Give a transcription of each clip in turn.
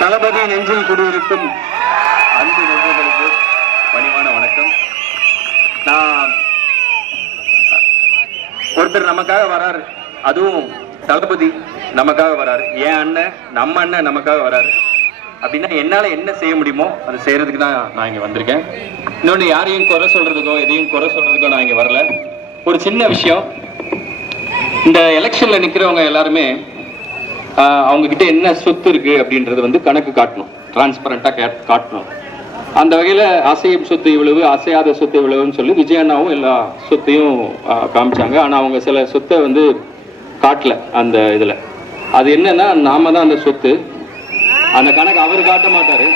தளபதி நெஞ்சில் குடியிருக்கும் அன்பு நெஞ்சங்களுக்கு பணிவான வணக்கம். நான் ஒருத்தர் நமக்காக வராரு, அதுவும் தளபதி நமக்காக வராரு, என் அண்ணன் நம்ம அண்ணன் நமக்காக வராரு அப்படின்னா என்னால என்ன செய்ய முடியுமோ அதை செய்யறதுக்கு தான் நான் இங்க வந்திருக்கேன். இன்னொன்று யாரையும் குறை சொல்றதுக்கோ எதையும் குறை சொல்றதுக்கோ நான் இங்க வரல. ஒரு சின்ன விஷயம், இந்த எலெக்ஷன்ல நிக்கிறவங்க எல்லாருமே அவங்க கிட்ட என்ன சொத்து இருக்கு அப்படின்றது வந்து கணக்கு காட்டணும், டிரான்ஸ்பரண்டா காட்டணும். அந்த வகையில அசையும் சொத்து இவ்வளவு, அசையாத சொத்து இவ்வளவுன்னு சொல்லி விஜய் அண்ணாவும் எல்லா சொத்தையும் காமிச்சாங்க. ஆனா அவங்க சில சொத்தை வந்து காட்டல அந்த இதுல. அது என்னன்னா, நாம தான் அந்த சொத்து. அந்த கணக்கு அவரு காட்ட மாட்டாரு,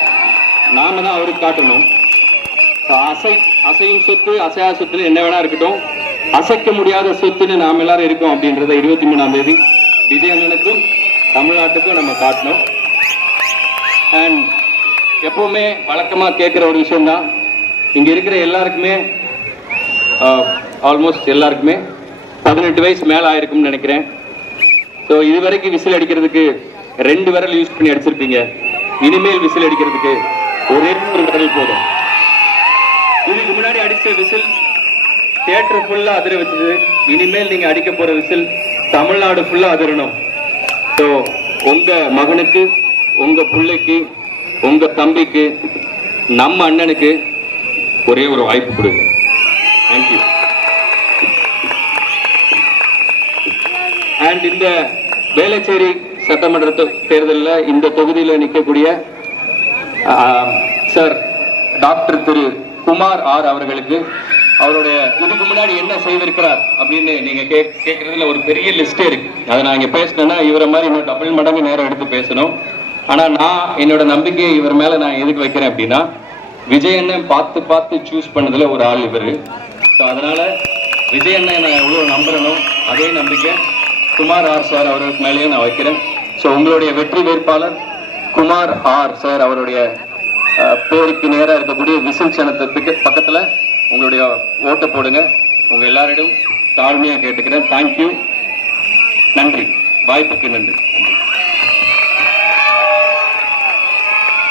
நாம தான் அவருக்கு காட்டணும். அசையும் சொத்து அசையாத சொத்து என்ன வேணா இருக்கட்டும், அசைக்க முடியாத சொத்துன்னு நாம எல்லாரும் இருக்கோம் அப்படின்றத 23ஆம் தேதி விஜய் அண்ணனுக்கும் தமிழ்நாட்டுக்கும் நம்ம காட்டணும். அண்ட் எப்பவுமே வழக்கமா கேட்கிற ஒரு விஷயம் தான், இங்க இருக்கிற எல்லாருக்குமே ஆல்மோஸ்ட் எல்லாருக்குமே 18 வயசு மேல ஆயிருக்கும்னு நினைக்கிறேன். ஸோ இதுவரைக்கும் விசில் அடிக்கிறதுக்கு 2 விரல் யூஸ் பண்ணி அடிச்சிருப்பீங்க. இனிமேல் விசில் அடிக்கிறதுக்கு ஒரே ஒரு விரல் போதும். இதுக்கு முன்னாடி அடிச்ச விசில் தியேட்டர் ஃபுல்லா அதிர வச்சது. இனிமேல் நீங்க அடிக்க போற விசில் தமிழ்நாடு ஃபுல்லா அதிரணும். ஸோ உங்க மகனுக்கு, உங்க பிள்ளைக்கு, உங்க தம்பிக்கு, நம்ம அண்ணனுக்கு ஒரே ஒரு வாய்ப்பு கொடுங்க. தேங்க்யூ. அண்ட் இந்த வேளச்சேரி சட்டமன்ற தேர்தலில் இந்த தொகுதியில் நிற்கக்கூடிய சார் டாக்டர் திரு குமார் ஆர் அவர்களுக்கு அவருடைய இதுக்கு முன்னாடி என்ன செய்திருக்கிறார் அப்படின்னு நீங்க கேட்கறதுல ஒரு பெரிய லிஸ்டே இருக்கு. அதை நான் இங்க பேசினேன்னா இவரை மாதிரி இன்னும் டபுள் மடங்கு நேரம் எடுத்து பேசணும். ஆனா நான் என்னோட நம்பிக்கையை இவர் மேல நான் எதுக்கு வைக்கிறேன் அப்படின்னா, விஜய் அண்ணன் பார்த்து பார்த்து சூஸ் பண்ணதுல ஒரு ஆள் இவரு. ஸோ அதனால விஜய் அண்ணன் நான் எவ்வளவு நம்புறனும் அதே நம்பிக்கை குமார் ஆர் சார் அவருக்கு மேலேயும் நான் வைக்கிறேன். ஸோ உங்களுடைய வெற்றி வேட்பாளர் குமார் ஆர் சார் அவருடைய பேருக்கு நேராக இருக்கக்கூடிய விசில் சின்னத்துக்கு பக்கத்துல உங்களுடைய ஓட்டை போடுங்க. உங்க எல்லாரிடம் தாழ்மையா கேட்டுக்கிறேன். தேங்க்யூ. நன்றி. வாய்ப்புக்கு நன்றி.